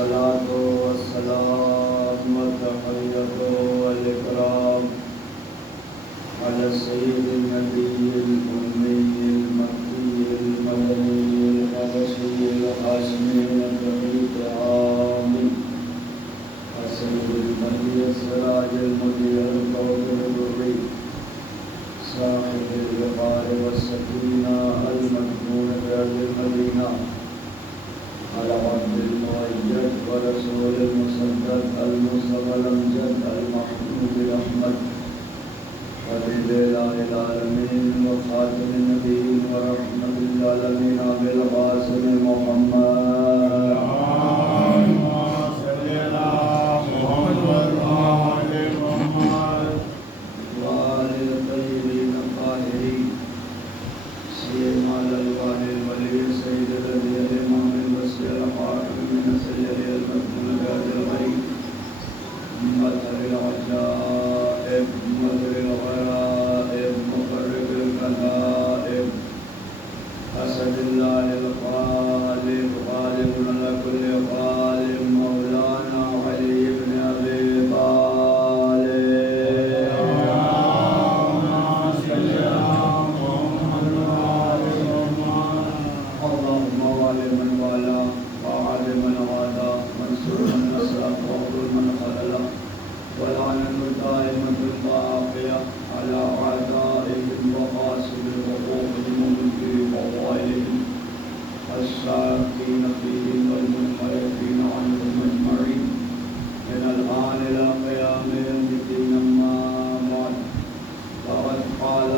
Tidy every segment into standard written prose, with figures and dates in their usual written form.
والصلاة والسلام والتحية والإكرام على السيد النبي الأمي المكي المدني الحبشي الهاشمي البعيد آمين السيد المهدي السراج المضيء الكوكب الدري صاحب الوقار والسكينة المكنون بأرض المدينة على عبد المؤيد ورسول المصدق المصطفى الأمجد المحمود الأحمد حبيب إله العالمين وخاتم النبيين ورحمة العالمين أبي القاسم محمد صل على محمد وآل الطيبين الطاهرين سيما الألوان الولي سيد الذي الإمام الوسيع الحاكم من سيد المكمون بهذا الغريب مطر العجائب مطر الغرائب مفرق الكتائب أسد الله الغالب غالب على كل غالب مولانا علي بن أبي طالب اللهم وال من والاه وعاد من عاداه منصور من نصره واغفر من خذله والعنة الدائمة الباقية على أعدائهم وقاسم حقوقهم ومنكر فضائلهم الشاكين فيهم والمنحرفين عنهم أجمعين من الآن إلى قيام يوم الدين أما بعد فقد قال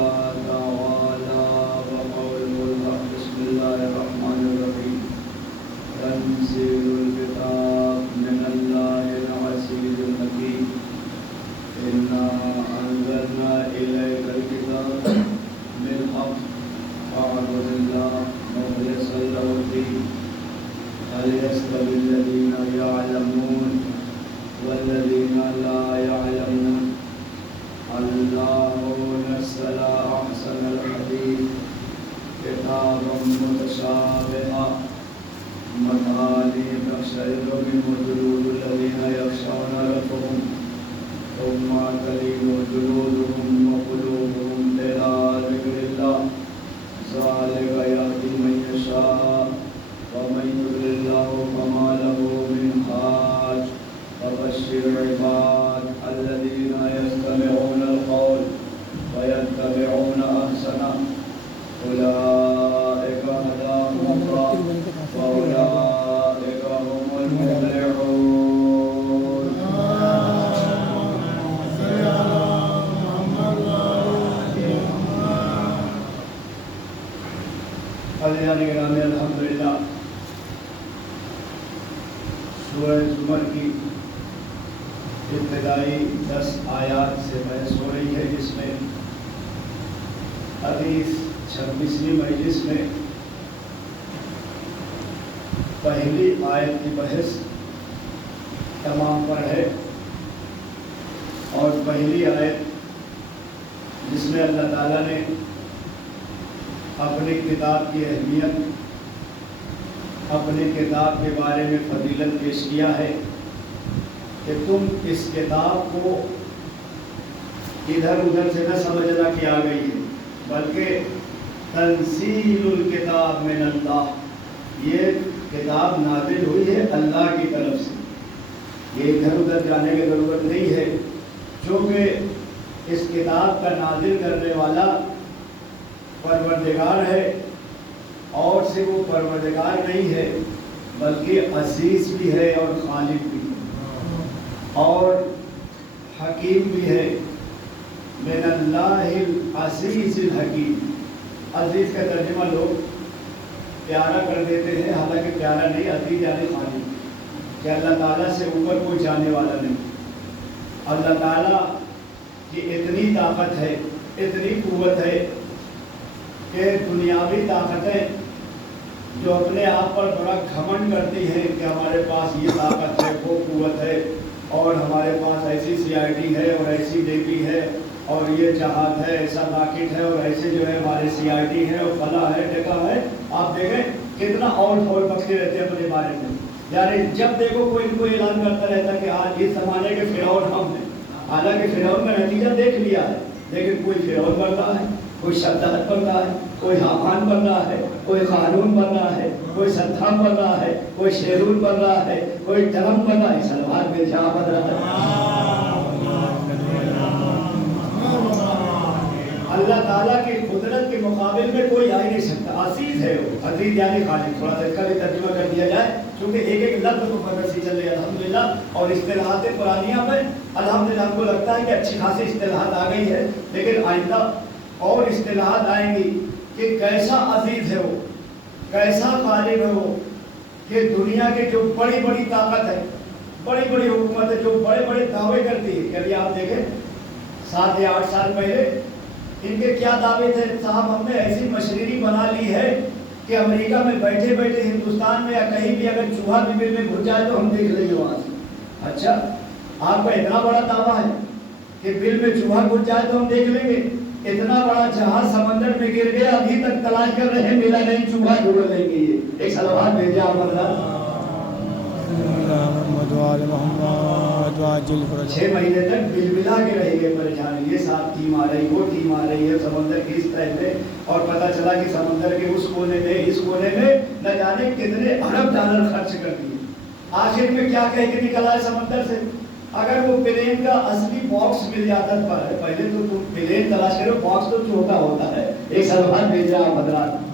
تعالى وقوله الحق بسم الله الرحمن الرحيم تنزيل الكتاب من الله العزيز الحكيم إنا أنزلنا إليك الكتاب بالحق فاعبد الله مخلصا له الدين هل يستوي الذين يعلمون والذين لا يعلمون الله نزل أحسن الحديث كتابا متشابها مثاني تقشعر منه جلود الذين يخشون ربهم ثم تلين جلودهم وقلوبهم إلى ذكر الله ذلك يهدي من يشاء ومن يضلل الله فما له من هاد فبشر عباد الذين يستمعون القول ويتبعون أحسنه أولئك هداهم الله وأولئك هم المفلحون حاضرین گرامی الحمدللہ سورہ زمر کی ابتدائی 10 آیات سے بحث ہو رہی ہے جس میں حدیث 26ویں مجلس میں پہلی آیت کی بحث تمام پر ہے اور پہلی آیت جس میں اللہ تعالیٰ نے اپنی کتاب کی اہمیت اپنی کتاب کے بارے میں فضیلت پیش کیا ہے کہ تم اس کتاب کو ادھر ادھر سے نہ سمجھنا کہ آ گئی ہے بلکہ تنزیل الکتاب من اللہ، یہ کتاب نازل ہوئی ہے اللہ کی طرف سے، یہ ادھر ادھر جانے کی ضرورت نہیں ہے، چونکہ اس کتاب کا نازل کرنے والا پروردگار ہے اور صرف وہ پروردگار نہیں ہے بلکہ عزیز بھی ہے اور خالق بھی ہے اور حکیم بھی ہے۔ من اللہ العزیز الحکیم، عزیز کا ترجمہ لوگ پیارا کر دیتے ہیں، حالانکہ پیارا نہیں، عزیز یعنی خالق، کہ اللہ تعالیٰ سے اوپر کوئی جانے والا نہیں۔ اللہ تعالیٰ کی اتنی طاقت ہے، اتنی قوت ہے کہ دنیاوی طاقتیں جو اپنے آپ پر بڑا گھمنڈ کرتی ہیں کہ ہمارے پاس یہ طاقت ہے، وہ قوت ہے، اور ہمارے پاس ایسی CID ہے اور ایسی DP ہے اور یہ جہاد ہے، ایسا راکٹ ہے اور ایسے جو ہے ہمارے CID ہے اور فلاں ہے ڈیکا ہے، آپ دیکھیں کتنا اور بکتے رہتے ہیں اپنے بارے میں، یعنی جب دیکھو کوئی ان کو اعلان کرتا رہتا کہ آج اس زمانے کے فرعون ہم ہیں، حالانکہ فرعون کا نتیجہ دیکھ لیا ہے، لیکن کوئی فرعون بن رہا ہے، کوئی شداد بن رہا ہے، کوئی حامان بن رہا ہے، کوئی قانون بن رہا ہے، کوئی ستھام بن رہا ہے، کوئی شیرون بن رہا ہے، کوئی ٹرم بن رہا ہے، سلمان بن شاہ بن رہا ہے۔ اللہ تعالیٰ کی قدرت کے مقابل میں کوئی آ ہی نہیں سکتا۔ عزیز ہے وہ، عزیز یعنی خالق۔ تھوڑا سا اس کا بھی ترجمہ کر دیا جائے کیونکہ ایک ایک لفظ کو بررسی چل رہی ہے الحمدللہ، اور اصطلاحات قرآنیہ میں الحمدللہ ہم کو لگتا ہے کہ اچھی خاصی اصطلاحات آ گئی ہے، لیکن آئندہ اور اصطلاحات آئیں گی کہ کیسا عزیز ہے وہ، کیسا خالق ہے وہ، کہ دنیا کے جو بڑی بڑی طاقت ہے، بڑی بڑی حکومت ہے، جو بڑے بڑے دعوے کرتی ہے، کہ ابھی آپ دیکھیں 7 یا 8 سال پہلے ان کے کیا دعوے تھے، صاحب ہم نے ایسی مشینری بنا لی ہے کہ امریکہ میں بیٹھے بیٹھے ہندوستان میں یا کہیں بھی اگر چوہا بھی بل میں گھس جائے تو ہم دیکھ لیں گے وہاں سے۔ اچھا، آپ کا اتنا بڑا دعویٰ ہے کہ بل میں چوہا گھس جائے تو ہم دیکھ لیں گے؟ اتنا بڑا جہاز سمندر میں گر گیا، ابھی تک تلاش کر رہے ہیں، ملا نہیں، چوہا ڈھونڈ لیں گے۔ یہ ایک سلوات بھیجے آپ حضرات۔ 6 مہینے تک بل بلا کے رہ گئے پریشان، یہ ساتھ ٹیم آ رہی، وہ ٹیم آ رہی ہے سمندر کی اس طرح سے، اور پتہ چلا کہ سمندر کے اس کونے میں اس کونے میں نہ جانے کتنے ارب ڈالر خرچ کر دیے۔ آخر میں کیا کہہ کے نکل آئے سمندر سے؟ اگر وہ پلین کا اصلی باکس مل جاتا ہے، پہلے تو تم پلین تلاش کرو، باکس تو چھوٹا ہوتا ہے۔ ایک سلوات بھیجا آپ حضرات۔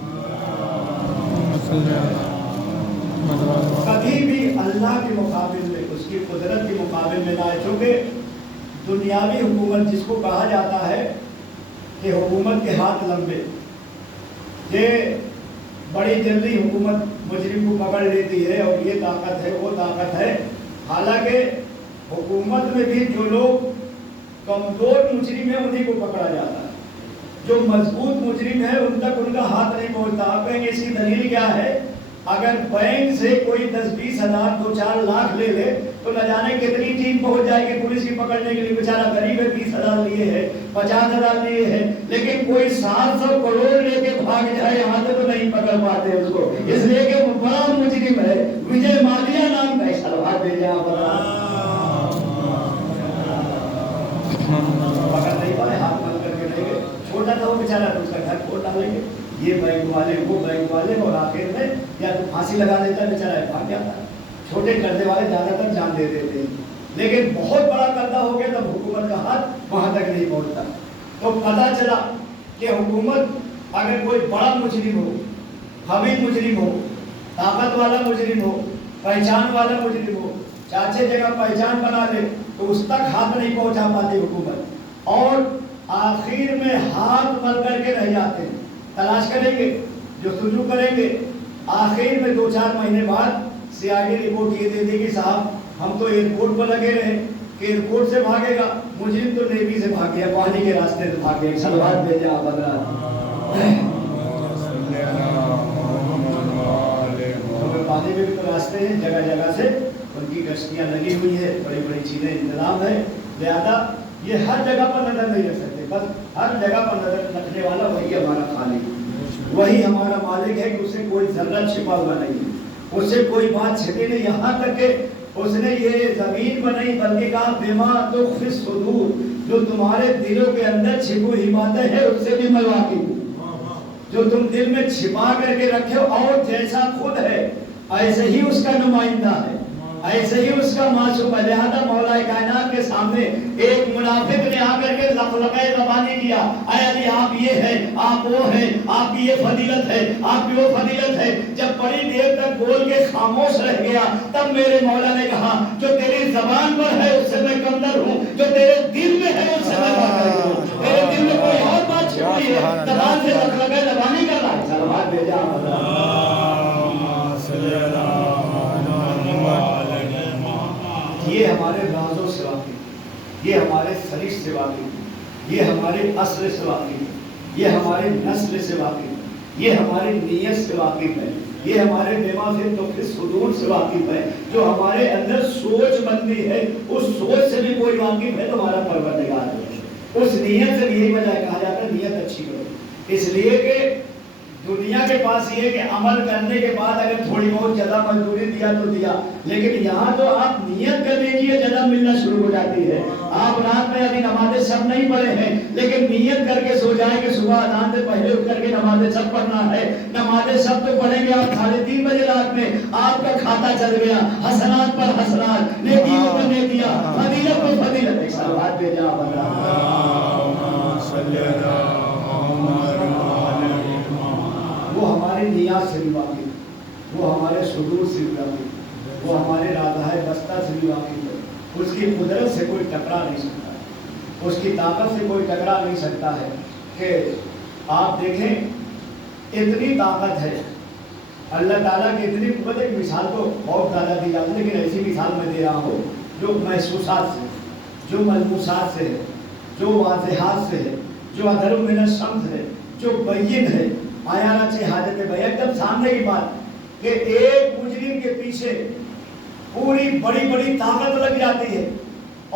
کبھی بھی اللہ کے مقابل میں، اس کی قدرت کے مقابل میں نہ ہے، چونکہ دنیاوی حکومت جس کو کہا جاتا ہے کہ حکومت کے ہاتھ لمبے، یہ بڑی جلدی حکومت مجرم کو پکڑ لیتی ہے، اور یہ طاقت ہے وہ طاقت ہے۔ حالانکہ حکومت میں بھی جو لوگ کمزور مجرم ہیں انہیں کو پکڑا جاتا ہے، جو مضبوط مجرم ہے ان تک ان کا ہاتھ نہیں پہنچتا۔ آپ کہیں گے اس کی دلیل کیا ہے؟ اگر بینک سے کوئی 10-20 ہزار 2-4 لاکھ لے لے تو نہ جانے کتنی ٹیم پہنچ جائے گی پولیس کی پکڑنے کے لیے، بیچارہ غریب ہے، 20,000 لیے ہے، 50,000 لیے ہے، لیکن کوئی 700 کروڑ لے کے بھاگ جائے یہاں سے تو نہیں پکڑ پاتے اس کو، اس لیے کہ وہ بڑا مجرم ہے، وجے مالیا نام کا۔ سلوات بھیجے آپ پکڑ نہیں پائے، ہاتھ بند کر کے رہ گئے، چھوٹا تھا وہ بیچارہ، اس کا گھر کھول ڈالیں گے، یہ بینک والے وہ بینک والے، اور آخر میں یا تو پھانسی لگا دیتا ہے بیچارہ، بھاگ جاتا ہے۔ چھوٹے قرضے والے زیادہ تر جان دے دیتے ہیں، لیکن بہت بڑا قرضہ ہو گیا تب حکومت کا ہاتھ وہاں تک نہیں پہنچتا۔ تو پتہ چلا کہ حکومت اگر کوئی بڑا مجرم ہو، قوی مجرم ہو، طاقت والا مجرم ہو، پہچان والا مجرم ہو، چاچے جگہ پہچان بنا لے تو اس تک ہاتھ نہیں پہنچا پاتی حکومت، اور آخر میں ہاتھ مل کر کے رہ جاتے ہیں۔ تلاش کریں گے، جستجو کریں گے، آخر میں 2-4 مہینے بعد CID رپورٹ یہ دے دے کہ صاحب ہم تو ایئرپورٹ پر لگے رہے کہ ایئرپورٹ سے بھاگے گا، مجرم تو نیوی سے بھاگ گیا، پانی کے راستے سے بھاگ گیا۔ سلوات بھیجے آپ حضرات۔ پانی میں بھی تو راستے ہیں، جگہ جگہ سے ان کی کشتیاں لگی ہوئی ہے، بڑی بڑی چیزیں انتظام ہے، لہذا یہ ہر جگہ پر نظر نہیں رکھ سکتے، بس ہر جگہ پر نظر رکھنے والا وہی ہمارا خالق، وہی ہمارا مالک ہے کہ اس سے کوئی ذرہ چھپا ہوا نہیں ہے، اس سے کوئی بات چھپی نہیں، یہاں تک کہ اس نے یہ زمین بنائی بلکہ کہا بما تخفی الصدور، جو تمہارے دلوں کے اندر چھپی ہوئی باتیں ہیں اس سے بھی میں واقف ہوں، جو تم دل میں چھپا کر کے رکھے ہو، اور جیسا خود ہے ایسے ہی اس کا نمائندہ ہے، ایسے ہی اس کا معصوم ہے۔ لہذا مولا کائنات کے سامنے ایک منافق نے آ کر کے لقلقہ زبانی کیا، اے علی آپ یہ ہے، آپ وہ ہیں، آپ کی یہ فضیلت ہے، آپ کی وہ فضیلت ہے۔ جب بڑی دیر تک بول کے خاموش رہ گیا تب میرے مولا نے کہا جو تیری زبان پر ہے اس سے میں کمتر ہوں، جو تیرے دل میں ہے اس سے میں بڑھ ہوں۔ تیرے دل میں کوئی اور بات چھپی ہے، زبان سے لقلقہ زبانی کر رہا ہے۔ سلوات بھیجا یہ ہمارے راز و سے واقف، یہ ہمارے سرش سے واقف، یہ ہمارے اصل سے واقف، یہ ہمارے نسل سے واقف، یہ ہماری نیت سے واقف ہے، یہ ہمارے دماغ سے تو پھر صدور سے واقف ہے، جو ہمارے اندر سوچ بنتی ہے اس سوچ سے بھی کوئی واقف ہے تو ہمارا پروردگار ہے۔ اس نیت سے بھی یہی وجہ کہا جاتا ہے نیت اچھی کرو، اس لیے کہ دنیا کے پاس یہ کہ عمل کرنے کے بعد اگر تھوڑی بہت جزا مزدوری دیا تو دیا، لیکن یہاں تو آپ نیت کر لیجیے جنم ملنا شروع ہو جاتی ہے. آپ رات میں ابھی نمازیں سب نہیں پڑھے ہیں، لیکن نیت کر کے سو جائیں کہ صبح اذان سے پہلے اٹھ کر کے نمازیں سب پڑھنا ہے. نمازیں سب تو پڑھیں گے آپ 3:30 بجے رات میں آپ کا کھاتا چل گیا، حسنات پر حسنات، نیکیوں پر نیکیاں، فضیلت پر فضیلت. ایک صلوات بھیجا وہ ہماری نیات سے بھی واقف، وہ ہمارے صدور سے بھی واقف، وہ ہمارے رازہ بستہ سے بھی واقف ہے. اس کی قدرت سے کوئی ٹکرا نہیں سکتا، اس کی طاقت سے کوئی ٹکرا نہیں سکتا ہے. کہ آپ دیکھیں اتنی طاقت ہے اللہ تعالیٰ کی، اتنی قوت. ایک مثال تو بہت زیادہ دی جاتی ہے، لیکن ایسی مثال میں دے رہا ہوں جو محسوسات سے، جو ملموسات سے ہے، جو واضحات سے ہے، جو ادھر من الشمس ہے، جو بین ہے. آیانا چھ حاجت ہے ایک دم سامنے کی بات کہ ایک مجرم کے پیچھے پوری بڑی بڑی طاقت لگ جاتی ہے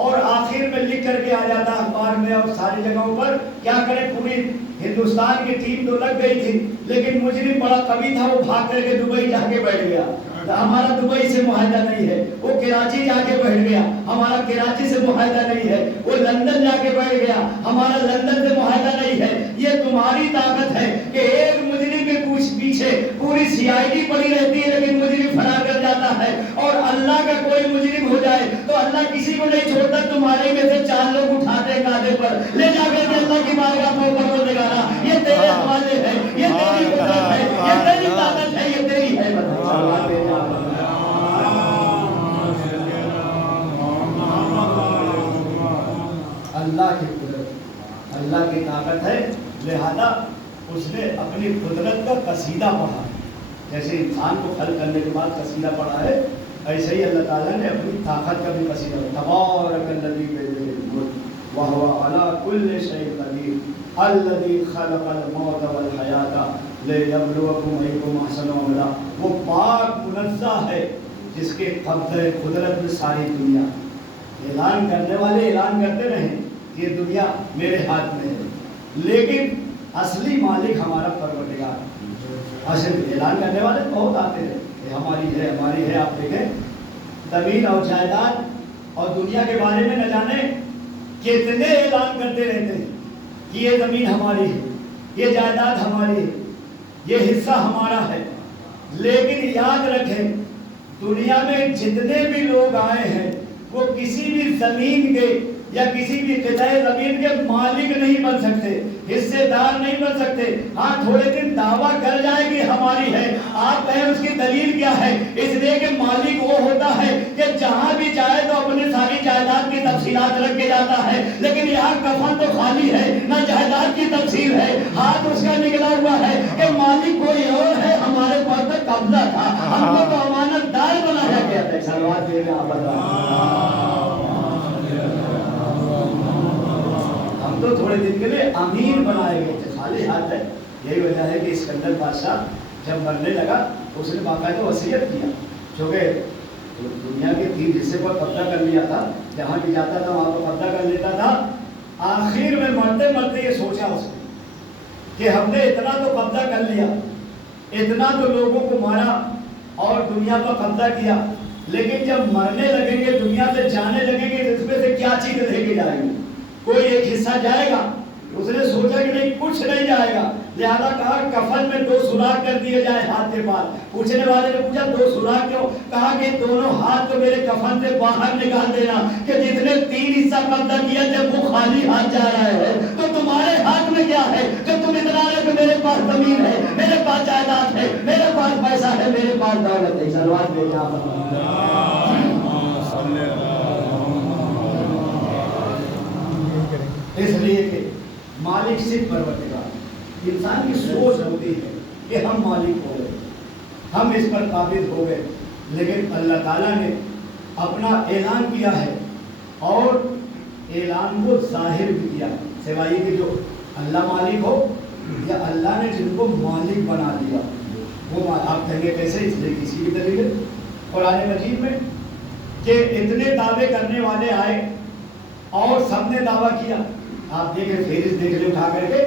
اور آخر میں لکھ کر کے آ جاتا اخبار میں اور ساری جگہوں پر. کیا کرے، پوری ہندوستان کی ٹیم تو لگ گئی تھی، لیکن مجرم بڑا قوی تھا، وہ بھاگ کر کے دبئی جا کے بیٹھ گیا. ہمارا دبئی سے معاہدہ نہیں ہے. وہ کراچی جا کے بیٹھ گیا، ہمارا کراچی سے معاہدہ نہیں ہے. وہ لندن جا کے بیٹھ گیا، ہمارا لندن سے معاہدہ نہیں ہے. یہ تمہاری طاقت ہے کہ ایک مجرم کے پیچھے پوری CID پڑی رہتی ہے، لیکن مجرم فرار کر جاتا ہے. اور اللہ کا کوئی مجرم ہو جائے تو اللہ کسی کو نہیں چھوڑتا. تمہارے میں سے 4 لوگ اٹھاتے کاندھے پر لے جا کر کے اللہ کی بارگاہ میں پروردگارا یہ تیرے حوالے ہے، یہ تیری قدرت ہے، یہ تیری طاقت ہے، یہ تیری ہے. اللہ کی قدرت، اللہ کی طاقت ہے، لہذا اس نے اپنی قدرت کا قصیدہ پڑھا. جیسے انسان کو خلق کرنے کے بعد قصیدہ پڑھا ہے، ایسے ہی اللہ تعالیٰ نے اپنی طاقت کا بھی قصیدہ پڑھا. تبارک الذی بیدہ الملک وہو علی کل شیء قدیر الذی خلق الموت والحیاۃ لیبلوکم ایکم احسن عملا. وہ پاک منزہ ہے جس کے قبضہ قدرت میں ساری دنیا. اعلان کرنے والے اعلان کرتے رہیں یہ دنیا میرے ہاتھ میں ہے، لیکن اصلی مالک ہمارا پروردگار. اصل اعلان کرنے والے بہت آتے ہیں کہ ہماری ہے ہماری ہے. آپ دیکھیں زمین اور جائیداد اور دنیا کے بارے میں نہ جانے کتنے اعلان کرتے رہتے ہیں کہ یہ زمین ہماری ہے، یہ جائیداد ہماری ہے، یہ حصہ ہمارا ہے. لیکن یاد رکھیں دنیا میں جتنے بھی لوگ آئے ہیں وہ کسی بھی زمین کے یا کسی بھی قطعہ زمین کے مالک نہیں بن سکتے، حصے دار نہیں بن سکتے. ہاں تھوڑے دن دعویٰ کر جائے گی ہماری ہے. آپ کہیں اس کی دلیل کیا ہے؟ اس لیے کہ مالک وہ ہوتا ہے کہ جہاں بھی جائے تو اپنی ساری جائیداد کی تفصیلات رکھ کے جاتا ہے، لیکن یہاں کفن تو خالی ہے، نہ جائیداد کی تفصیل ہے. ہاتھ اس کا نکلا ہوا ہے کہ مالک کوئی اور ہے، ہمارے پاس تو قبضہ تھا، ہم کو تو امانت دار بنایا گیا تھا. سلوات دے گا تو تھوڑے دن کے لیے امیر بنائے گئے تھے، خالی ہاتھ ہے. یہی وجہ ہے کہ اسکندر بادشاہ جب مرنے لگا اس نے باقاعدہ وصیت کیا، چونکہ دنیا کے 3 حصے پر قبضہ کر لیا تھا، جہاں بھی جاتا تھا وہاں پر قبضہ کر لیتا تھا. آخر میں مرتے مرتے یہ سوچا اس نے کہ ہم نے اتنا تو قبضہ کر لیا، اتنا تو لوگوں کو مارا اور دنیا پر قبضہ کیا، لیکن جب مرنے لگیں گے دنیا سے جانے لگیں گے اس میں سے کیا چیز لے کے جائیں گے؟ کوئی ایک حصہ جائے گا؟ اس نے سوچا کہ نہیں کچھ نہیں جائے گا، لہذا کہا کفن میں 2 سوراخ کر دیے جائے ہاتھ کے پاس. پوچھنے والے نے پوچھا 2 سوراخ کیوں؟ کہا کہ دونوں ہاتھ کو میرے کفن سے باہر نکال دینا کہ جتنے 3 حصہ قبضہ کیا جب وہ خالی ہاتھ جا رہا ہے تو تمہارے ہاتھ میں کیا ہے جو تم اتنا ہے کہ میرے پاس زمین ہے، میرے پاس جائیداد ہے، میرے پاس پیسہ ہے، میرے پاس دولت ہے. سلوات بھیجا اس لیے کہ مالک صرف پروردگار. انسان کی سوچ ہوتی ہے کہ ہم مالک ہو گئے، ہم اس پر قابض ہو گئے، لیکن اللہ تعالیٰ نے اپنا اعلان کیا ہے اور اعلان کو ظاہر بھی کیا، سوائے کہ جو اللہ مالک ہو یا اللہ نے جن کو مالک بنا دیا وہ. آپ کہیں گے کیسے؟ اس لیے کسی بھی دلیل ہے قرآن مجید میں کہ اتنے دعوے کرنے والے آئے اور سب نے دعویٰ کیا. آپ دیکھیں فہرست دیکھ لیں اٹھا کر کے،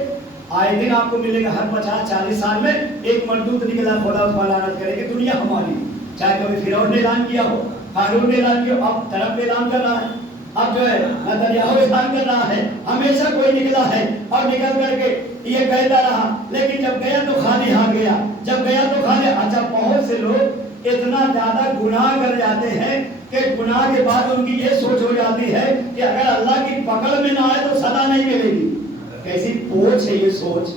آئے دن آپ کو ملے گا ہر 50-40 سال میں ایک مردود نکلا خدا اس پر لعنت کرے کہ دنیا ہماری. چاہے کبھی فرعون نے اعلان کیا ہو، قارون نے اعلان کیا ہو، اب ٹرمپ اعلان کر رہا ہے، اب جو ہے نتنیاہو اعلان کر رہا ہے، ہمیشہ کوئی نکلا ہے اور نکل کر کے یہ کہتا رہا، لیکن جب گیا تو خالی ہاں گیا، جب گیا تو خالی۔ اچھا بہت سے لوگ اتنا زیادہ گناہ کر جاتے ہیں کہ گناہ کے بعد ان کی یہ سوچ ہو جاتی ہے کہ اگر اللہ کی پکڑ میں نہ آئے تو سزا نہیں ملے گی۔ کیسی پوچھ ہے یہ سوچ،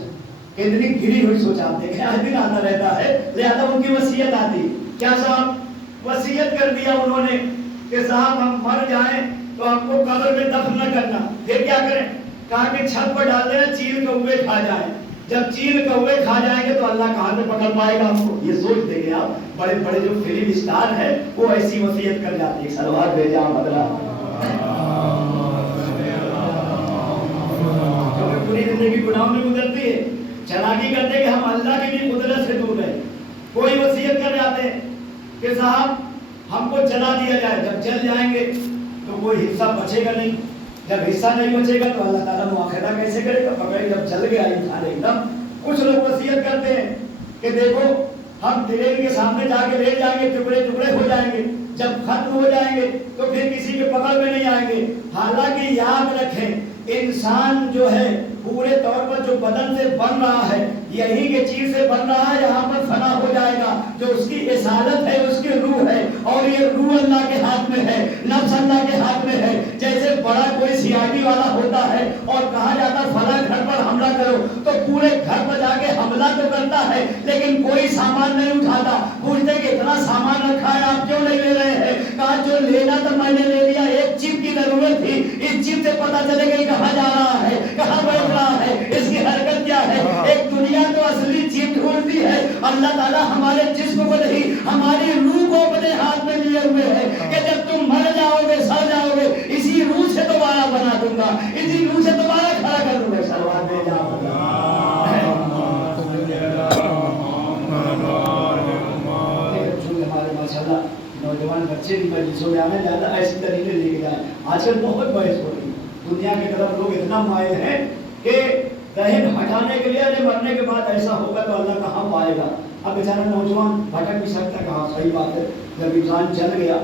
کتنی گری ہوئی سوچ آتے ہیں کہ ہر دن آتا رہتا ہے، لہذا ان کی وصیت آتی۔ کیا صاحب وصیت کر دیا انہوں نے کہ صاحب ہم مر جائیں تو ہم کو قبر میں دفن نہ کرنا، پھر کیا کریں؟ کہا کہ چھت پر ڈال دینا، چیل کوے کھا جائیں، جب چیل کوے کھا جائیں گے تو اللہ کہاں سے پکڑ پائے گا ہم کو؟ یہ سوچ دیں گے آپ، بڑے بڑے جو فلم اسٹار ہیں وہ ایسی وصیت کر جاتی ہے۔ سلوات بھیجا بدلا پوری زندگی گناہوں میں گزرتی ہے، چلاکی کرتے کہ ہم اللہ کی بھی قدرت سے دور رہے۔ کوئی وصیت کر جاتے ہیں کہ صاحب ہم کو جلا دیا جائے، جب جل جائیں گے تو کوئی حصہ بچے گا نہیں، جب حصہ نہیں بچے گا تو اللہ تعالیٰ مواخذہ کیسے کرے گا؟ پکڑے جب جل گیا انسان ایک دم۔ کچھ لوگ وصیت کرتے ہیں کہ دیکھو ہم ٹرین کے سامنے جا کے لے جائیں گے، ٹکڑے ٹکڑے ہو جائیں گے، جب ختم ہو جائیں گے تو پھر کسی کے پکڑ میں نہیں آئیں گے۔ حالانکہ یاد رکھیں انسان جو ہے پورے طور پر جو بدن سے بن رہا ہے یہی کے چیز سے بن رہا ہے، یہاں پر فنا ہو جائے گا۔ جو اس کی اصالت ہے اس کی روح ہے، اور یہ روح اللہ کے ہاتھ میں ہے، نفس اللہ کے ہاتھ میں ہے۔ جیسے بڑا کوئی سیاہی والا ہوتا ہے اور کہا جاتا فلاں گھر پر حملہ کرو تو پورے گھر پر جا کے حملہ تو کرتا ہے لیکن کوئی سامان نہیں اٹھاتا۔ پوچھتے کہ اتنا سامان رکھا ہے آپ کیوں نہیں لے رہے ہیں؟ کہا جو لینا تو میں نے لے لیا، ایک چپ کی ضرورت تھی، اس چپ سے پتہ چلے گا کہاں جا رہا ہے، کہاں بیٹھ رہا ہے، اس کی حرکت کیا ہے۔ ایک دنیا تو اصلی چپ ڈھونڈتی ہے، اللہ تعالیٰ ہمارے جسم کو نہیں ہماری روح کو اپنے ہاتھ میں لیے ہوئے ہے کہ جب تم مر جاؤ گے سڑ جاؤ گے اسی روح سے دوبارہ بنا دوں گا، اسی روح سے دوبارہ کھڑا کر دوں گا۔ سلوات بھیجا ہمارے ماشاءاللہ نوجوان بچے بھی مجلسوں میں آنے زیادہ ایسی طریقے لے کے جائیں۔ آج کل بہت بحث ہو رہی ہے، دنیا کی طرف لوگ اتنا مائل ہیں کہ ذہن ہٹانے کے لیے مرنے کے بعد ایسا ہوگا تو اللہ کہاں پائے گا۔ اب بیچارہ نوجوان بھٹک بھی سکتا ہے، کہاں صحیح بات ہے۔ جب انسان چل گیا،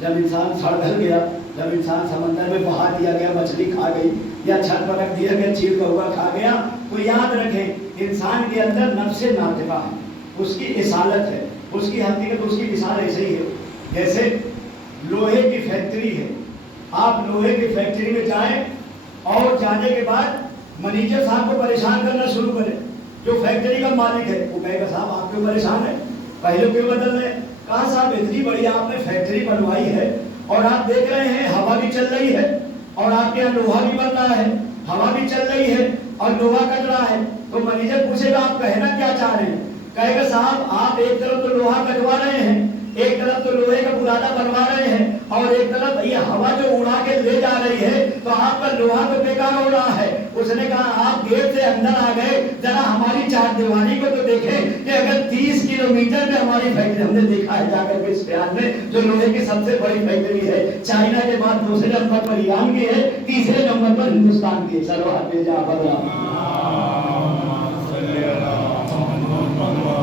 جب انسان سڑ گل گیا، جب انسان سمندر میں بہا دیا گیا، مچھلی کھا گئی یا چھت پر رکھ دیا گیا چیل کوا کھا گیا، تو یاد رکھیں انسان کے اندر نفس ناطقہ ہے، اس کی اصالت ہے، اس کی حقیقت، اس کی مثال ایسے ہی ہے جیسے لوہے کی فیکٹری ہے۔ آپ لوہے کی فیکٹری میں جائیں اور جانے کے بعد منیجر صاحب کو پریشان کرنا شروع کریں، جو فیکٹری کا مالک ہے وہ کہے گا صاحب آپ کیوں پریشان ہیں، پہلے کیوں بدل رہے ہیں؟ کہا صاحب اتنی بڑی آپ نے فیکٹری بنوائی ہے اور آپ دیکھ رہے ہیں ہوا بھی چل رہی ہے اور آپ کے یہاں لوہا بھی بن رہا ہے، ہوا بھی چل رہی ہے اور لوہا کٹ رہا ہے۔ تو منیجر پوچھے گا آپ کہنا کیا چاہ رہے ہیں؟ کہے گا صاحب آپ ایک طرف تو لوہا کٹوا رہے ہیں، ایک طرف تو لوہے کا برادہ بنوا رہے ہیں اور ایک طرف یہ ہوا جو اڑا کے لے جا رہی ہے تو آپ کا لوہا تو بیکار ہو رہا ہے۔ اس نے کہا آپ گیٹ سے اندر آ گئے، ذرا ہماری چار دیواری کو تو دیکھیں کہ اگر 30 کلومیٹر میں ہماری فیکٹری، ہم نے دیکھا ہے جا کر کے اسپیان میں جو لوہے کی سب سے بڑی فیکٹری ہے، چائنا کے بعد دوسرے نمبر پر ایران کی ہے، تیسرے نمبر پر ہندوستان کی ہے۔ سلوات بھیجا بدلا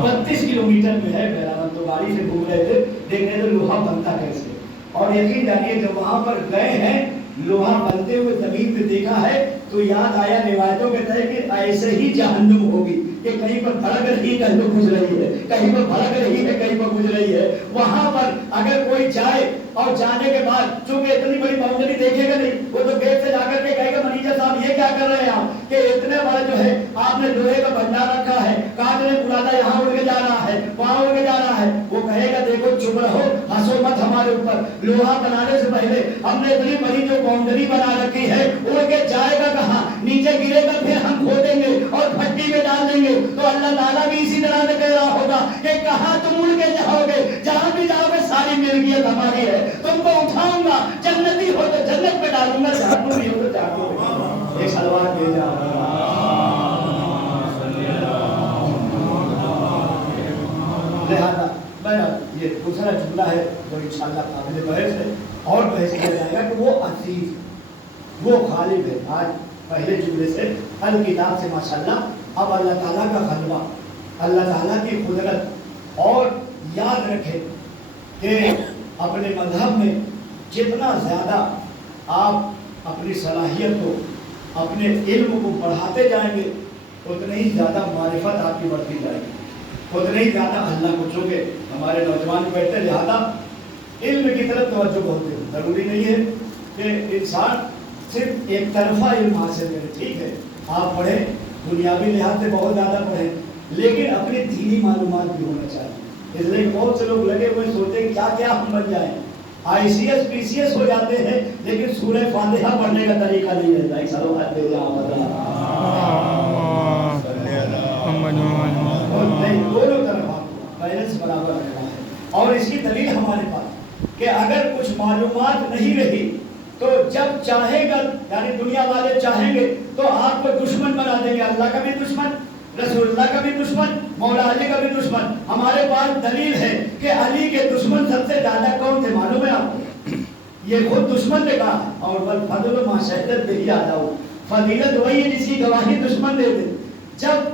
32 کلومیٹر میں ہے، میرا تو گاڑی سے گھوم رہے تھے، دیکھ رہے تھے لوہا بنتا کیسے، اور یقین جانیے جب وہاں پر گئے ہیں لوہا بنتے ہوئے زمین پہ دیکھا ہے تو یاد آیا روایتوں کے تحت کہ ایسے ہی جہنم ہوگی کہ کہیں پر بھڑک رہی کہیں پر بجھ رہی ہے، کہیں پر بھڑک رہی ہے کہیں پر بجھ رہی ہے۔ وہاں پر اگر کوئی جائے اور جانے کے بعد چونکہ اتنی بڑی باؤنڈری دیکھے گا نہیں، وہ تو گیٹ سے جا کر کے کہے گا منیجر صاحب یہ کیا کر رہے ہیں آپ کہ اتنے بڑا جو ہے آپ نے لوہے کا بھنڈار رکھا ہے، کاٹ نے برادہ یہاں اڑ کے جا رہا ہے وہاں اڑ کے جا رہا ہے۔ وہ کہے گا دیکھو چپ رہو، ہنسو مت ہمارے اوپر، لوہا بنانے سے پہلے ہم نے اتنی بڑی جو باؤنڈری بنا رکھی ہے اڑ کے جائے گا کہاں، نیچے گرے گا پھر ہم کھودیں گے اور بھٹی میں ڈال دیں گے۔ تو اللہ تعالیٰ بھی اسی طرح سے کہہ رہا ہوگا کہ کہاں تم اڑ کے جاؤ گے، جہاں بھی جاؤ گے ساری ملکیت ہماری ہے، تم کو اٹھاؤں گا، جنتی ہو تو جنت میں ڈالوں گا، جہنمی ہو تو جہنم میں۔ ایک سلوات بھیجا لہذا میرا یہ دوسرا جملہ ہے جو انشاءاللہ قابل بحث ہے اور بحث کیا جائے گا کہ وہ عزیز، وہ غالب ہے۔ آج پہلے جملے سے الکتاب سے ماشاءاللہ اب اللہ تعالیٰ کا غلبہ، اللہ تعالیٰ کی قدرت، اور یاد رکھیں کہ اپنے مذہب میں جتنا زیادہ آپ اپنی صلاحیت کو اپنے علم کو بڑھاتے جائیں گے اتنے ہی زیادہ معرفت آپ کی بڑھتی جائے گی، اتنے ہی زیادہ اللہ کو چونکہ ہمارے نوجوان بیٹھتے لہٰذا علم کی طرف توجہ بہت ہے۔ ضروری نہیں ہے کہ انسان صرف ایک طرفہ علم حاصل کرے، ٹھیک ہے آپ پڑھیں دنیاوی لحاظ سے بہت زیادہ پڑھیں لیکن اپنی دینی معلومات بھی ہونا چاہیے۔ اس لیے بہت سے لوگ لگے ہوئے سوچتے کیا کیا ہم بن جائیں، آئی C S P C S ہو جاتے ہیں لیکن سورہ فاتحہ پڑھنے کا طریقہ نہیں رہتا۔ ایک سلوات دے دونوں طرف آپ کو بیلنس برابر رکھنا ہے۔ اور اس کی دلیل ہمارے پاس کہ اگر کچھ معلومات نہیں رہی تو جب چاہے گا یعنی دنیا والے چاہیں گے تو آپ کو دشمن بنا دیں گے، اللہ کا بھی دشمن، رسول اللہ کا بھی دشمن، مولا علی کا بھی دشمن۔ ہمارے پاس دلیل ہے کہ علی کے دشمن سب سے زیادہ کون تھے معلوم ہے آپ کو؟ یہ خود دشمن نے کہا، اور والفضل ما شہدت به اعداؤ، فضیلت وہی ہے جس کی گواہی دشمن دے دے۔ جب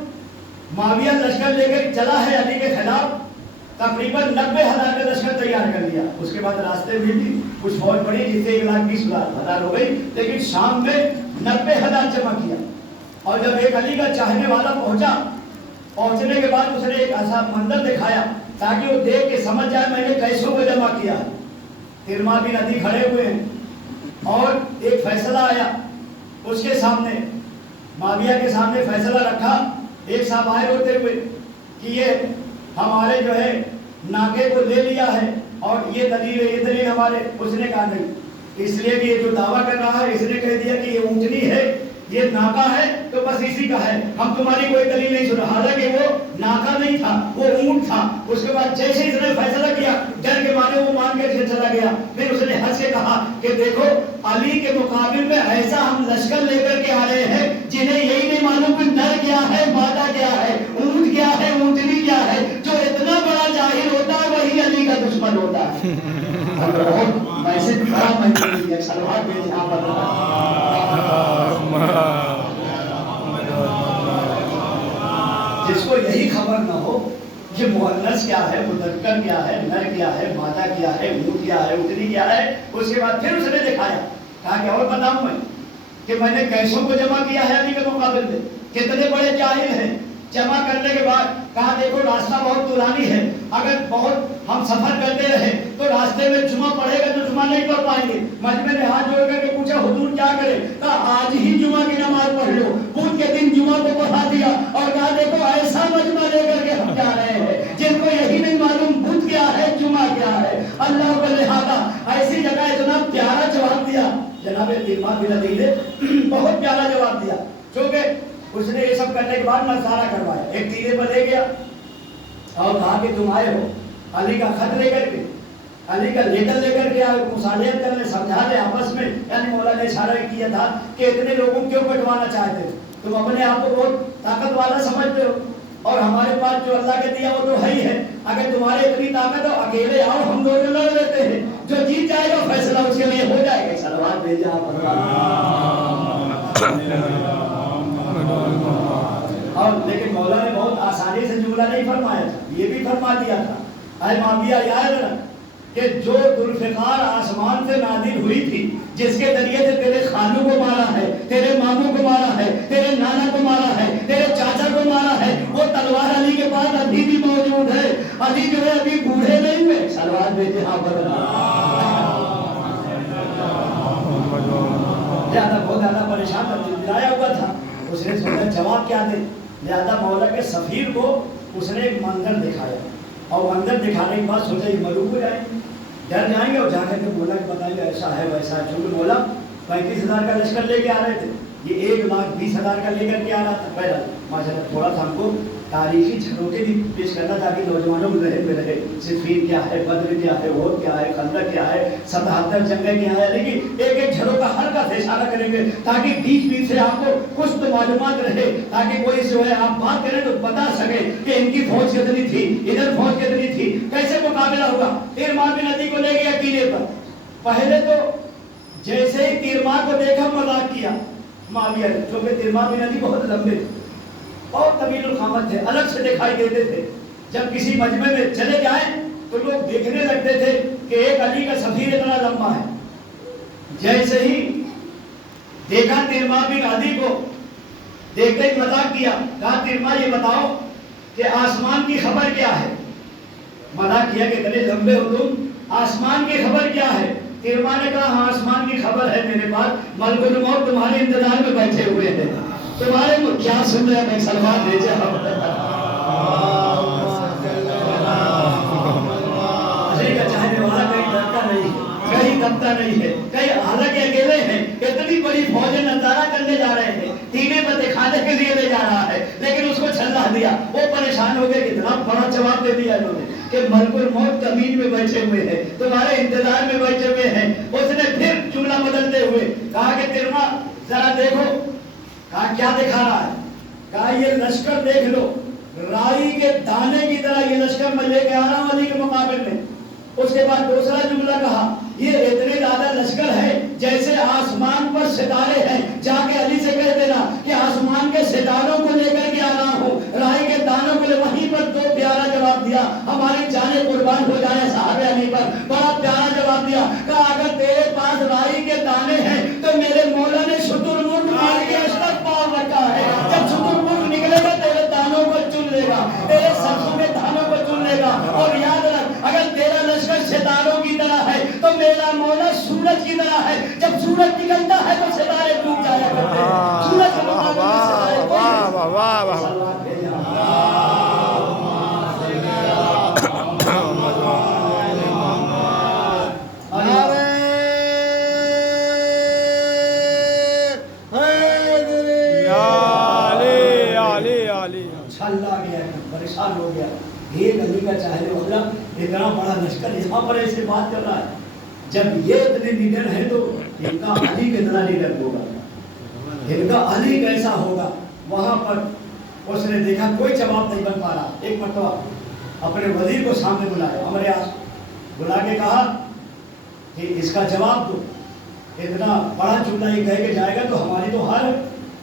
معاویہ لشکر لے کر چلا ہے علی کے خلاف، تقریباً 90,000 کا لشکر تیار کر لیا، اس کے بعد راستے میں بھی کچھ فوج پڑی جس سے 1,20,000 ہو گئی، لیکن شام میں 90,000 جمع کیا۔ اور جب ایک علی کا چاہنے والا پہنچا، پہنچنے کے بعد اس نے ایک ایسا منظر دکھایا تاکہ وہ دیکھ کے سمجھ جائے میں نے کیسوں کو جمع کیا۔ ترما بھی ندی کھڑے ہوئے ہیں اور ایک فیصلہ آیا اس کے سامنے، معاویہ کے سامنے فیصلہ رکھا، ایک صاحب آئے ہوتے ہوئے کہ یہ ہمارے جو ہے ناکے کو لے لیا ہے اور یہ دلیل ہے، یہ دلیل ہمارے۔ اس نے کہا نہیں، اس لیے کہ یہ جو دعویٰ کر رہا ہے اس نے کہہ دیا کہ یہ اونٹنی ہے، یہ ناکا ہے تو بس اسی کا ہے، ہم تمہاری کوئی دلیل نہیں سنا۔ حالانکہ وہ ناکا نہیں تھا، وہ اونٹ تھا۔ اس کے بعد جیسے اس نے فیصلہ کیا ڈر کے مارے وہ مان کے چلا گیا۔ پھر اس نے ہنس کے کہا کہ دیکھو علی کے مقابل میں ایسا ہم لشکر لے کر کے آ رہے ہیں جنہیں یہی نہیں معلوم کہ نر کیا ہے مادہ کیا ہے، اونٹ کیا ہے اونٹنی کیا ہے۔ جو اتنا بڑا جاہل ہوتا ہے وہی علی کا دشمن ہوتا ہے۔ ویسے بڑا منظور ہے، سلوات بھیجیں آپ جس کو یہی خبر نہ ہو کہ مؤنث کیا ہے، مذکر کیا ہے، نر کیا ہے، مادہ کیا ہے، اونٹ کیا ہے، اونٹنی کیا ہے۔ اس کے بعد پھر اس نے دکھایا، کہا کہ اور بتاؤں میں کہ میں نے کیسوں کو جمع کیا ہے علی کے مقابل میں، کتنے بڑے جاہل ہیں۔ جمع کرنے کے بعد کہا دیکھو راستہ بہت طولانی ہے، اگر بہت ہم سفر کرتے رہے تو راستے میں جمعہ پڑھے گا تو جمعہ نہیں پڑھ پائیں گے۔ مجمع نے ہاتھ جوڑ کر کے پوچھا حضور کیا کرے؟ کہا آج ہی جمعہ کی نماز پڑھ لو۔ بدھ کے دن جمعہ کو پڑھا دیا اور کہا دیکھو ایسا مجمع لے کر کے ہم جا رہے ہیں جن کو یہی نہیں معلوم بدھ کیا ہے جمعہ کیا ہے۔ اللہ کو لہٰذا ایسی جگہ اتنا پیارا جواب دیا جناب ترما بن عدی نے، بہت پیارا جواب دیا، کیونکہ اس نے یہ سب کرنے کے بعد نظارہ کروایا، ایک تیرے پر لے گیا اور کہا کہ تم آئے ہو علی کا خط لے کر کے، علی کا لیٹر لے کر کے آئے، مصالحت کر لیں، سمجھا لیں آپس میں۔ یعنی مولا نے اشارہ کیا تھا کہ اتنے لوگوں کیوں کٹوانا چاہتے ہو، تم اپنے آپ کو بہت طاقت والا سمجھتے ہو اور ہمارے پاس جو اللہ کے دیا وہ تو ہے ہی ہے، اگر تمہارے اتنی طاقت ہو اکیلے آؤ ہم دونوں لڑ لیتے ہیں، جو جیت جائے گا فیصلہ اس کے لیے ہو جائے گا۔ صلوات بھیجیں آپ۔ اور لیکن مولا نے بہت آسانی سے جملہ نہیں فرمایا تھا، یہ بھی فرما دیا تھا، اے معاویہ یاد رکھ کہ جو ذوالفقار آسمان سے نازل ہوئی تھی، جس کے ذریعے سے تیرے خالو کو مارا ہے، تیرے ماموں کو مارا ہے، تیرے نانا کو مارا ہے، تیرے چاچا کو مارا ہے، وہ تلوار علی کے پاس ابھی بھی موجود ہے۔ علی جو ہے ابھی بوڑھے نہیں ہوئے۔ سلوات بھیجیں ہاں بہت زیادہ پریشان تھا، دلایا ہوا تھا، اس نے سوچا جواب کیا دے، لہذا مولا کے سفیر کو اس نے ایک منظر دکھایا اور منظر دکھانے کے بعد سوچا یہ ملوک ہو جائیں گے، ڈر جائیں گے اور جا کر کے مولا کو بتائیں گے ایسا ہے ویسا ہے، چونکہ مولا 35,000 کا لشکر لے کے آ رہے تھے، یہ 1,20,000 کا لے کر کے آ رہا تھا۔ پہلا ماشاءاللہ تھوڑا سا ہم کو تاریخی جھروٹے بھی پیش کرنا تاکہ نوجوانوں میں ذہن میں رہے، صفین کیا ہے، بدر کیا ہے، احد کیا ہے، خندق کیا ہے، 77 جنگیں کیا ہے، لیکن ایک ایک جھروٹا ہلکا سے اشارہ کریں گے تاکہ بیچ بیچ سے آپ کو کچھ تو معلومات رہے، تاکہ کوئی جو ہے آپ بات کریں تو بتا سکے کہ ان کی فوج کتنی تھی، ادھر فوج کتنی تھی، کیسے مقابلہ ہوا۔ تیرما بن عدی کو لے گیا قلعے پر، پہلے تو جیسے ہی تیرما کو دیکھا مذاق کیا معاویہ، کیونکہ تیرما بن عدی بہت لمبے تھے، بہت طویل القامت تھے، الگ سے دکھائی دیتے تھے، جب کسی مجمع میں چلے جائیں تو لوگ دیکھنے لگتے تھے کہ ایک علی کا سفیر اتنا لمبا ہے. جیسے ہی دیکھا تیرما بن عدی کو، دیکھتے ہی مذاق کیا، کہا تیرما یہ بتاؤ کہ آسمان کی خبر کیا ہے؟ مذاق کیا کہ اتنے لمبے ہو تم، آسمان کی خبر کیا ہے؟ تیرما نے کہا ہاں آسمان کی خبر ہے میرے پاس، ملک الموت تمہارے انتظار میں بیٹھے ہوئے ہیں، تمہارے کیا سن رہے ہیں؟ سلمان بھیجے کہیں دبتا نہیں ہے، کہیں حالانکہ اکیلے ہیں، اتنی بڑی فوجیں نظارہ کرنے جا رہے ہیں، تینے پہ دکھانے کے لیے لے جا رہا ہے، لیکن اس کو چھلا دیا. وہ پریشان ہو گئے، کتنا بڑا جواب دے دیا انہوں نے کہ ملک الموت زمین میں بیٹھے ہوئے ہیں، تمہارے انتظار میں بیٹھے ہوئے ہیں. اس نے پھر جملہ بدلتے ہوئے کہا کہ تیرما ذرا دیکھو. کہا کیا دکھا رہا ہے؟ کہا یہ لشکر دیکھ لو، رائی کے دانے کی طرح یہ لشکر میں لے کے آ رہا ہوں علی کے مقابل میں. اس کے بعد دوسرا جملہ کہا یہ اتنے زیادہ لشکر ہے جیسے آسمان پر ستارے ہیں، جا کے علی سے کہہ دینا کہ آسمان کے ستاروں کو لے کر کے آ رہا ہوں، رائی کے دانوں کو لے. وہیں پر دو پیارا جواب دیا، ہماری جانیں قربان ہو جائے صاحب علی پر. بڑا پیارا جواب دیا، کہا اگر تیرے پاس رائی کے دانے ہیں تو میرے مولا نے شتر مرغ مار کے اشتر پال رکھا ہے. جب شتر مرغ نکلے گا تیرے دانوں کو چن لے گا، تیرے سرسوں کے دانوں کو چن لے گا. اور یاد رکھ اگر تیرا لشکر ستاروں کی طرح ہے تو میرا مولا سورج کی طرح ہے. جب سورج نکلتا ہے تو ستارے ڈوب جایا کرتے ہیں. سورج کے مقابلے میں ستارے چھلا گیا، پریشان ہو گیا. ایک علی کا چاہنے والا اتنا بڑا لشکر یہاں پر ایسے بات کر رہا ہے. جب یہ اتنے لیڈر ہیں تو ان کا علی کتنا لیڈر ہوگا، ان کا علی کیسا ہوگا. وہاں پر اس نے دیکھا کوئی جواب نہیں بن پا رہا. ایک مرتبہ اپنے وزیر کو سامنے بلایا، امر یاس بلا کے کہا کہ اس کا جواب دو. اتنا بڑا جملہ یہ کہہ کے جائے گا تو ہماری تو ہر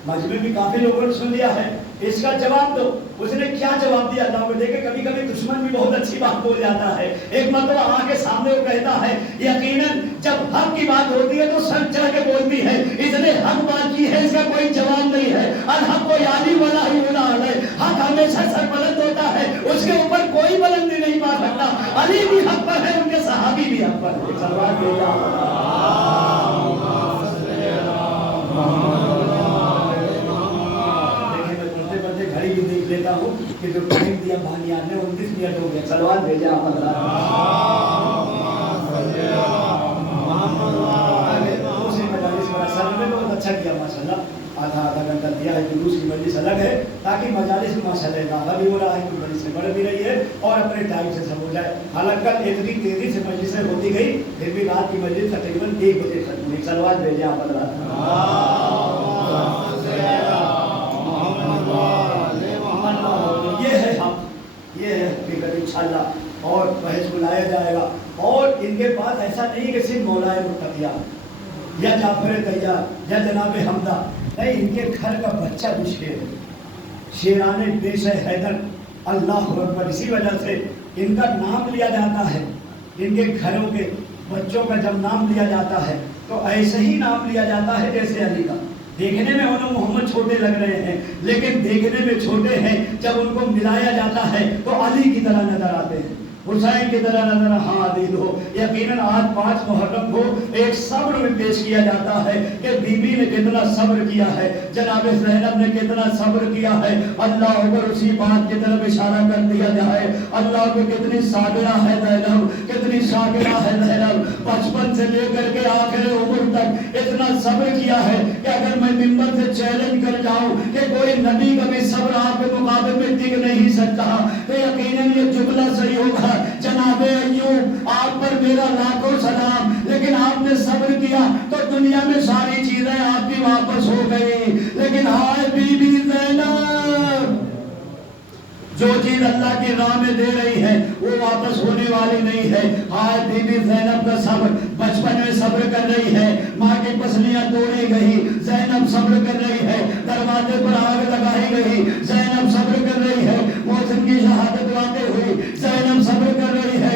مجمع بھی کافی لوگوں نے سن لیا ہے، اس کا جواب دو. اس نے کیا جواب دیا اللہ کو دیکھے. کبھی کبھی دشمن بھی بہت اچھی بات بول جاتا ہے. ایک مرتبہ آ کے سامنے وہ کہتا ہے یقیناً جب حق کی بات ہوتی ہے تو سر چڑھ کے بولتی ہے، اس نے حق بات کی ہے، اس کا کوئی جواب نہیں ہے. الحق کو یعنی والا ہی ہونا ہے، حق ہمیشہ سر بلند ہوتا ہے، اس کے اوپر کوئی بلندی نہیں پا سکتا. علی بھی حق پر ہے، ان کے صحابی بھی حق پر ہے. سلوات بھیجا لیتا ہوں کہ جو ٹائم دیا بانیان نے 29 منٹ ہو گیا. سلوات بھیجا بہت اچھا کیا ماشاءاللہ. آدھا گھنٹہ دیا ہے. جلوس کی مجلس الگ ہے تاکہ مجالس میں ماشاءاللہ زیادہ بھی ہو رہا ہے، مجلس میں بڑھ بھی رہی ہے اور اپنے ٹائم سے سب ہو جائے. حالانکہ اتنی تیزی سے مجلسیں ہوتی گئی پھر بھی رات کی مجلس تقریباً 1 بجے ختم ہوئی. سلوات بھیجا یہ ہے حقیقت انشاءاللہ. اور بحث بلایا جائے گا. اور ان کے پاس ایسا نہیں کہ صرف مولا مرتضیٰ یا جعفر طیار یا جناب حمدہ نہیں، ان کے گھر کا بچہ بھی شیر ہے، شیران پیش حیدر. اللہ اکبر. اسی وجہ سے ان کا نام لیا جاتا ہے. ان کے گھروں کے بچوں کا جب نام لیا جاتا ہے تو ایسے ہی نام لیا جاتا ہے جیسے علی کا. دیکھنے میں انہوں محمد چھوٹے لگ رہے ہیں لیکن دیکھنے میں چھوٹے ہیں، جب ان کو ملایا جاتا ہے تو علی کی طرح نظر آتے ہیں، حسین کی طرح نظر. ہاں عدید ہو. یقیناً آج 5 محرم کو ایک صبر میں پیش کیا جاتا ہے کہ بی بی نے کتنا صبر کیا ہے، جناب زینب نے کتنا صبر کیا ہے. اللہ اکبر. اسی بات کی طرف اشارہ کر دیا جائے. اللہ کو کتنی صابرہ ہے زینب، کتنی صابرہ ہے زینب. بچپن سے لے کر کے آخر عمر تک اتنا صبر کیا ہے کہ اگر میں منبر سے چیلنج کر جاؤں کہ کوئی نبی کا بھی صبر آپ کے مقابلے میں ٹک نہیں سکتا تو یقیناً یہ جملہ صحیح ہوگا. جناب ایوب آپ پر میرا لاکھوں سلام، لیکن آپ نے صبر کیا تو دنیا میں ساری چیزیں آپ کی واپس ہو گئی. لیکن ہائے بی بی زینب، جو چیز اللہ کی راہ میں دے رہی ہے وہ واپس ہونے والی نہیں ہے. ہائے بی بی زینب کا صبر. بچپن میں صبر کر رہی ہے، ماں کی پسلیاں توڑی گئی، زینب صبر کر رہی ہے. دروازے پر آگ لگائی گئی، زینب صبر کر رہی ہے. محسن کی شہادت واقع ہوئی، زینب صبر کر رہی ہے.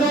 2